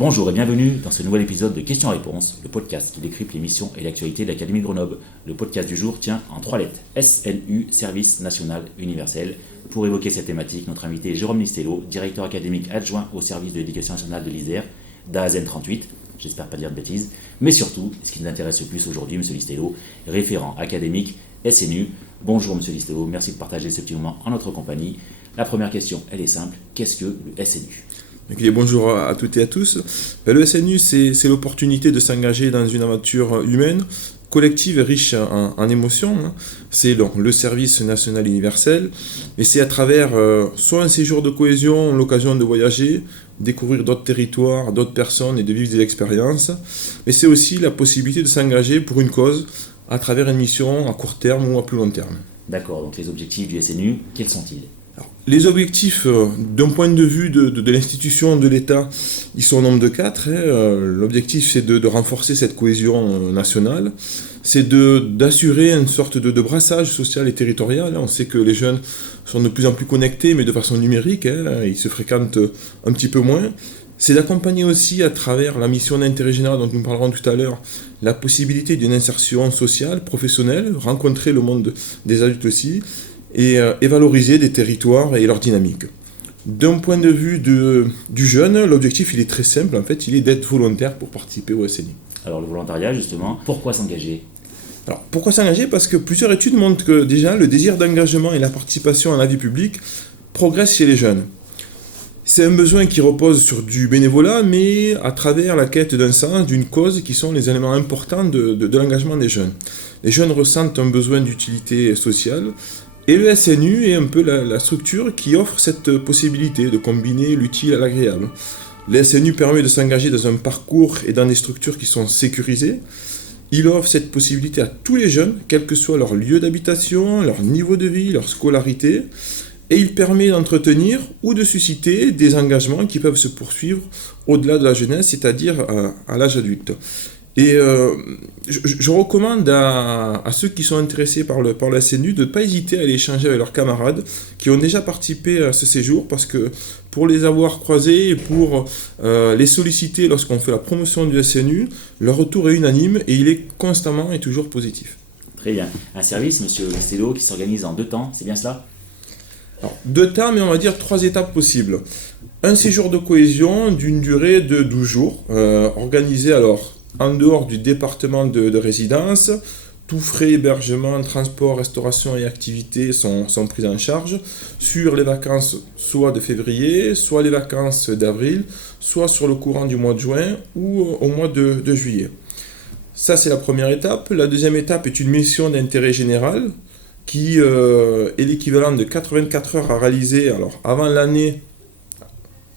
Bonjour et bienvenue dans ce nouvel épisode de Questions-Réponses, le podcast qui décrypte les missions et l'actualité de l'Académie de Grenoble. Le podcast du jour tient en 3 lettres, SNU, Service National Universel. Pour évoquer cette thématique, notre invité est Jérôme Listello, directeur académique adjoint au service de l'éducation nationale de l'Isère, d'AAZN 38, j'espère pas dire de bêtises, mais surtout, ce qui nous intéresse le plus aujourd'hui, M. Listello, référent académique SNU. Bonjour M. Listello, merci de partager ce petit moment en notre compagnie. La première question, elle est simple, qu'est-ce que le SNU ? Okay, bonjour à toutes et à tous. Le SNU, c'est l'opportunité de s'engager dans une aventure humaine, collective et riche en émotions. C'est le service national universel, et c'est à travers soit un séjour de cohésion, l'occasion de voyager, découvrir d'autres territoires, d'autres personnes et de vivre des expériences, mais c'est aussi la possibilité de s'engager pour une cause à travers une mission à court terme ou à plus long terme. D'accord, donc les objectifs du SNU, quels sont-ils ? Les objectifs, d'un point de vue de l'institution, de l'État, ils sont au nombre de 4. L'objectif, c'est de renforcer cette cohésion nationale, c'est d'assurer une sorte de brassage social et territorial. On sait que les jeunes sont de plus en plus connectés, mais de façon numérique, ils se fréquentent un petit peu moins. C'est d'accompagner aussi, à travers la mission d'intérêt général dont nous parlerons tout à l'heure, la possibilité d'une insertion sociale, professionnelle, rencontrer le monde des adultes aussi, et valoriser des territoires et leur dynamique. D'un point de vue du jeune, l'objectif il est très simple, en fait, il est d'être volontaire pour participer au SNU. Alors le volontariat justement, pourquoi s'engager ? Alors pourquoi s'engager ? Parce que plusieurs études montrent que déjà le désir d'engagement et la participation à la vie publique progressent chez les jeunes. C'est un besoin qui repose sur du bénévolat, mais à travers la quête d'un sens, d'une cause, qui sont les éléments importants de l'engagement des jeunes. Les jeunes ressentent un besoin d'utilité sociale, et le SNU est un peu la structure qui offre cette possibilité de combiner l'utile à l'agréable. Le SNU permet de s'engager dans un parcours et dans des structures qui sont sécurisées. Il offre cette possibilité à tous les jeunes, quel que soit leur lieu d'habitation, leur niveau de vie, leur scolarité. Et il permet d'entretenir ou de susciter des engagements qui peuvent se poursuivre au-delà de la jeunesse, c'est-à-dire à l'âge adulte. Et je recommande à ceux qui sont intéressés par le SNU de ne pas hésiter à aller échanger avec leurs camarades qui ont déjà participé à ce séjour, parce que pour les avoir croisés et pour les solliciter lorsqu'on fait la promotion du SNU, leur retour est unanime et il est constamment et toujours positif. Très bien. Un service, M. Listello, qui s'organise en 2 temps, c'est bien cela ? Alors, 2 temps, mais on va dire 3 étapes possibles. Un séjour de cohésion d'une durée de 12 jours, organisé alors en dehors du département de résidence. Tous frais, hébergement, transport, restauration et activités sont pris en charge sur les vacances soit de février, soit les vacances d'avril, soit sur le courant du mois de juin ou au mois de juillet. Ça, c'est la première étape. La deuxième étape est une mission d'intérêt général qui est l'équivalent de 84 heures à réaliser alors, avant la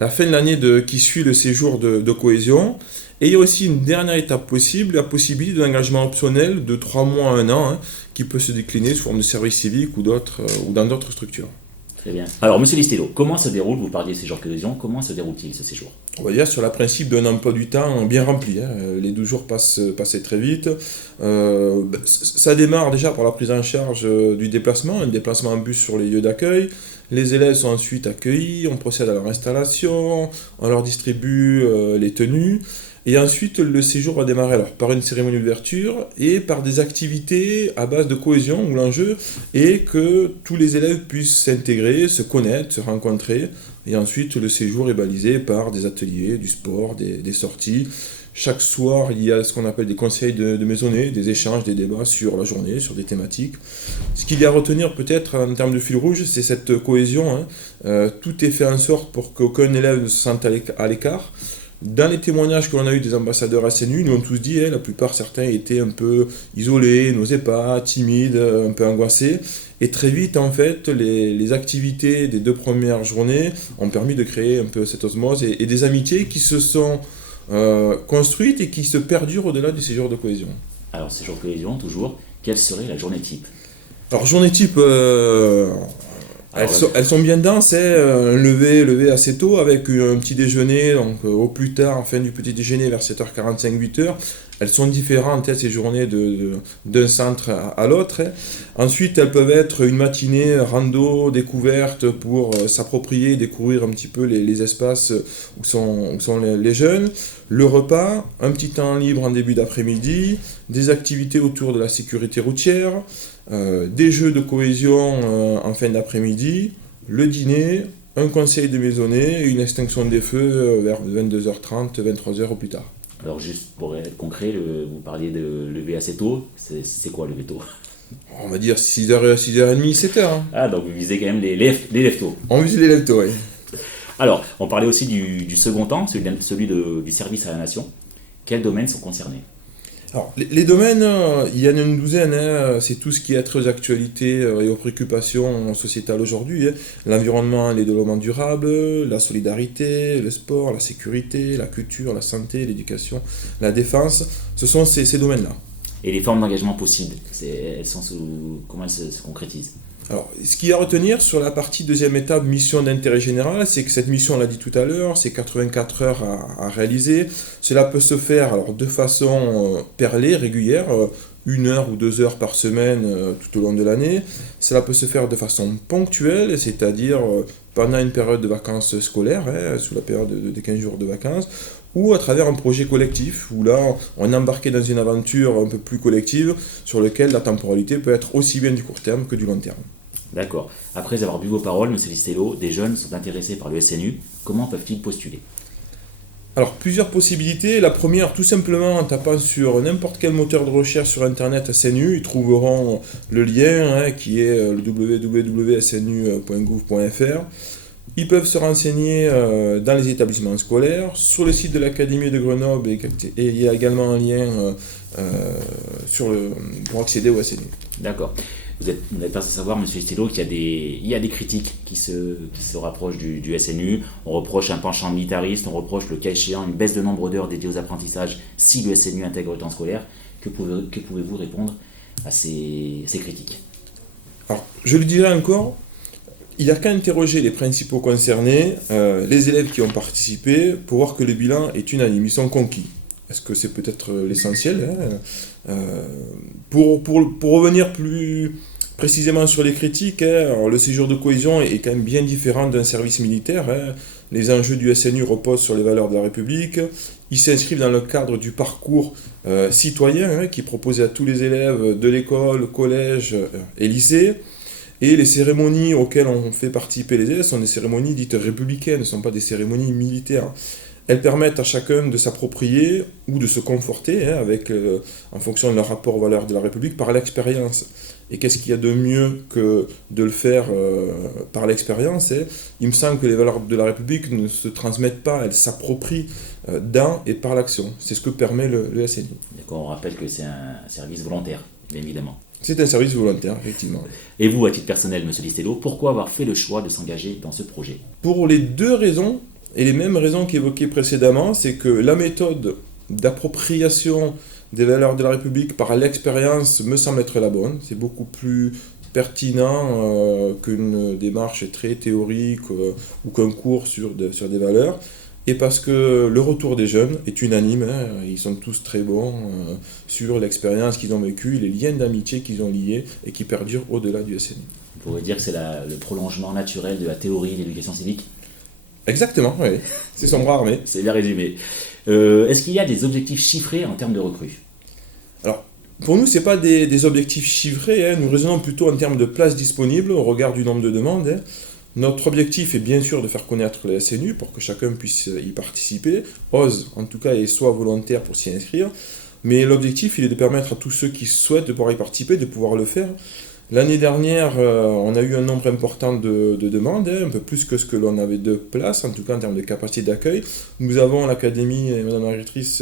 fin de l'année qui suit le séjour de cohésion. Et il y a aussi une dernière étape possible, la possibilité d'un engagement optionnel de 3 mois à 1 an, qui peut se décliner sous forme de service civique ou dans d'autres structures. Très bien. Alors, M. Listello, comment se déroule, vous parliez de séjour cohésion, comment se déroule-t-il ce séjour ? On va dire sur le principe d'un emploi du temps bien rempli. Les 12 jours passaient très vite. Ça démarre déjà par la prise en charge du déplacement, un déplacement en bus sur les lieux d'accueil. Les élèves sont ensuite accueillis, on procède à leur installation, on leur distribue les tenues. Et ensuite, le séjour va démarrer alors, par une cérémonie d'ouverture et par des activités à base de cohésion où l'enjeu est que tous les élèves puissent s'intégrer, se connaître, se rencontrer. Et ensuite, le séjour est balisé par des ateliers, du sport, des sorties. Chaque soir, il y a ce qu'on appelle des conseils de maisonnée, des échanges, des débats sur la journée, sur des thématiques. Ce qu'il y a à retenir peut-être en termes de fil rouge, c'est cette cohésion. Tout est fait en sorte pour qu'aucun élève ne se sente à l'écart. Dans les témoignages que l'on a eu des ambassadeurs SNU, ils nous ont tous dit, la plupart, certains étaient un peu isolés, n'osaient pas, timides, un peu angoissés. Et très vite, en fait, les activités des 2 premières journées ont permis de créer un peu cette osmose et des amitiés qui se sont construites et qui se perdurent au-delà du séjour de cohésion. Alors, séjour de cohésion, toujours, quelle serait la journée type ? Alors, journée type... Elles sont bien denses, lever assez tôt avec un petit déjeuner, donc au plus tard, en fin du petit déjeuner vers 7h45, 8h, Elles sont différentes, ces journées d'un centre à l'autre. Ensuite, elles peuvent être une matinée rando, découverte pour s'approprier, découvrir un petit peu les espaces où sont les jeunes. Le repas, un petit temps libre en début d'après-midi, des activités autour de la sécurité routière, des jeux de cohésion en fin d'après-midi, le dîner, un conseil de maisonnée et une extinction des feux vers 22h30, 23h au plus tard. Alors juste pour être concret, vous parliez de lever assez tôt, c'est quoi lever tôt? On va dire 6h, 6h30, 7h. Hein. Ah, donc vous visez quand même les lève tôt. On vise les lève tôt, oui. Alors, on parlait aussi du second temps, celui du service à la nation. Quels domaines sont concernés? Alors, les domaines, il y en a une douzaine, hein, c'est tout ce qui est trait aux actualités et aux préoccupations sociétales aujourd'hui. Hein. L'environnement et les développements durables, la solidarité, le sport, la sécurité, la culture, la santé, l'éducation, la défense, ce sont ces domaines-là. Et les formes d'engagement possibles, comment elles se concrétisent? Alors, ce qu'il y a à retenir sur la partie deuxième étape, mission d'intérêt général, c'est que cette mission, on l'a dit tout à l'heure, c'est 84 heures à réaliser. Cela peut se faire alors, de façon perlée, régulière, 1 heure ou 2 heures par semaine tout au long de l'année. Cela peut se faire de façon ponctuelle, c'est-à-dire pendant une période de vacances scolaires, sous la période de 15 jours de vacances, ou à travers un projet collectif, où là, on est embarqué dans une aventure un peu plus collective, sur laquelle la temporalité peut être aussi bien du court terme que du long terme. D'accord. Après avoir bu vos paroles, M. Listello, des jeunes sont intéressés par le SNU. Comment peuvent-ils postuler? Alors, plusieurs possibilités. La première, tout simplement, en tapant sur n'importe quel moteur de recherche sur Internet SNU, ils trouveront le lien qui est le www.snu.gouv.fr. Ils peuvent se renseigner dans les établissements scolaires. Sur le site de l'Académie de Grenoble, et il y a également un lien pour accéder au SNU. D'accord. Vous n'êtes pas sans savoir, M. Listello, qu'il y a des critiques qui se rapprochent du SNU. On reproche un penchant militariste, on reproche le cas échéant une baisse de nombre d'heures dédiées aux apprentissages si le SNU intègre le temps scolaire. Que pouvez-vous répondre à ces critiques? Alors, je le dirai encore, il n'y a qu'à interroger les principaux concernés, les élèves qui ont participé, pour voir que le bilan est unanime, ils sont conquis. Est-ce que c'est peut-être l'essentiel pour revenir plus précisément sur les critiques, alors le séjour de cohésion est quand même bien différent d'un service militaire. Les enjeux du SNU reposent sur les valeurs de la République. Ils s'inscrivent dans le cadre du parcours citoyen qui est proposé à tous les élèves de l'école, collège et lycée. Et les cérémonies auxquelles on fait participer les élèves sont des cérémonies dites républicaines, ne sont pas des cérémonies militaires. Elles permettent à chacun de s'approprier ou de se conforter en fonction de leur rapport aux valeurs de la République par l'expérience. Et qu'est-ce qu'il y a de mieux que de le faire par l'expérience? Il me semble que les valeurs de la République ne se transmettent pas, elles s'approprient dans et par l'action. C'est ce que permet le SNU. D'accord, on rappelle que c'est un service volontaire, bien évidemment. C'est un service volontaire, effectivement. Et vous, à titre personnel, M. Listello, pourquoi avoir fait le choix de s'engager dans ce projet? Pour les deux raisons, et les mêmes raisons qu'évoquées précédemment, c'est que la méthode d'appropriation des valeurs de la République par l'expérience me semble être la bonne. C'est beaucoup plus pertinent qu'une démarche très théorique ou qu'un cours sur des valeurs. Et parce que le retour des jeunes est unanime, ils sont tous très bons sur l'expérience qu'ils ont vécue, les liens d'amitié qu'ils ont liés et qui perdurent au-delà du SNU. On pourrait dire que c'est le prolongement naturel de la théorie de l'éducation civique? Exactement, oui. C'est son bras armé. C'est bien résumé. Est-ce qu'il y a des objectifs chiffrés en termes de recrues? Alors, pour nous, ce n'est pas des objectifs chiffrés. Nous raisonnons plutôt en termes de places disponibles au regard du nombre de demandes. Notre objectif est bien sûr de faire connaître le SNU pour que chacun puisse y participer, ose en tout cas et soit volontaire pour s'y inscrire. Mais l'objectif, il est de permettre à tous ceux qui souhaitent de pouvoir y participer, de pouvoir le faire. L'année dernière, on a eu un nombre important de demandes, un peu plus que ce que l'on avait de places, en tout cas en termes de capacité d'accueil. Nous avons, l'Académie et Madame la directrice,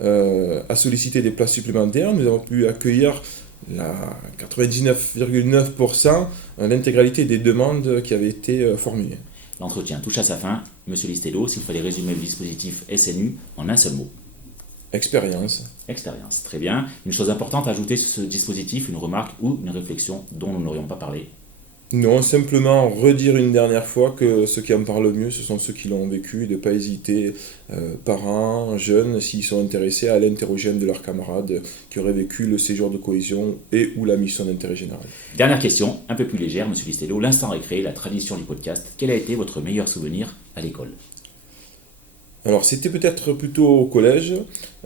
a sollicité des places supplémentaires. Nous avons pu accueillir 99,9% l'intégralité des demandes qui avaient été formulées. L'entretien touche à sa fin. Monsieur Listello, s'il fallait résumer le dispositif SNU en un seul mot. Expérience. Expérience, très bien. Une chose importante à ajouter sur ce dispositif, une remarque ou une réflexion dont nous n'aurions pas parlé? Non, simplement redire une dernière fois que ceux qui en parlent le mieux, ce sont ceux qui l'ont vécu, et de ne pas hésiter, parents, jeunes, s'ils sont intéressés, à aller interroger un de leurs camarades qui aurait vécu le séjour de cohésion et ou la mission d'intérêt général. Dernière question, un peu plus légère, Monsieur Listello. L'instant récré, la tradition du podcast. Quel a été votre meilleur souvenir à l'école? Alors, c'était peut-être plutôt au collège,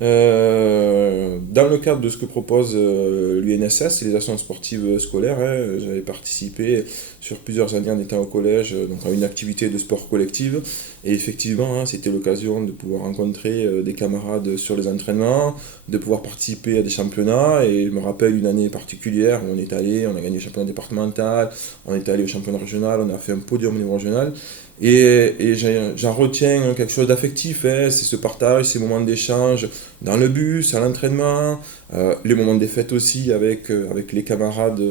dans le cadre de ce que propose l'UNSS, les actions sportives scolaires. J'avais participé sur plusieurs années en étant au collège, donc à une activité de sport collective. Et effectivement, c'était l'occasion de pouvoir rencontrer des camarades sur les entraînements, de pouvoir participer à des championnats. Et je me rappelle une année particulière où on est allé, on a gagné le championnat départemental, on est allé au championnat régional, on a fait un podium au niveau régional. Et j'en retiens quelque chose d'affectif, c'est ce partage, ces moments d'échange dans le bus, à l'entraînement, les moments des fêtes aussi avec les camarades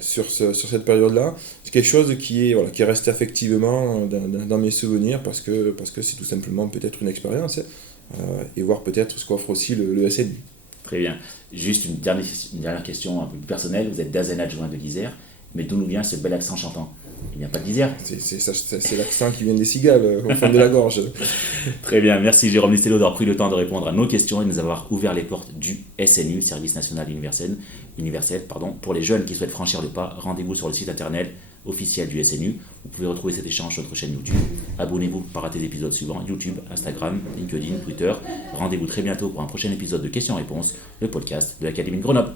sur cette période-là. C'est quelque chose qui est resté affectivement dans mes souvenirs parce que c'est tout simplement peut-être une expérience et voir peut-être ce qu'offre aussi le SNU. Très bien. Juste une dernière question un peu plus personnelle. Vous êtes d'Azen adjoint de l'Isère, mais d'où nous vient ce bel accent chantant? Il n'y a pas de l'Isère. C'est l'accent qui vient des cigales au fond de la gorge. Très bien, merci Jérôme Listello d'avoir pris le temps de répondre à nos questions et de nous avoir ouvert les portes du SNU, Service National Universel. Pour les jeunes qui souhaitent franchir le pas, rendez-vous sur le site internet officiel du SNU. Vous pouvez retrouver cet échange sur notre chaîne YouTube. Abonnez-vous pour ne pas rater l'épisode suivant, YouTube, Instagram, LinkedIn, Twitter. Rendez-vous très bientôt pour un prochain épisode de Questions-Réponses, le podcast de l'Académie de Grenoble.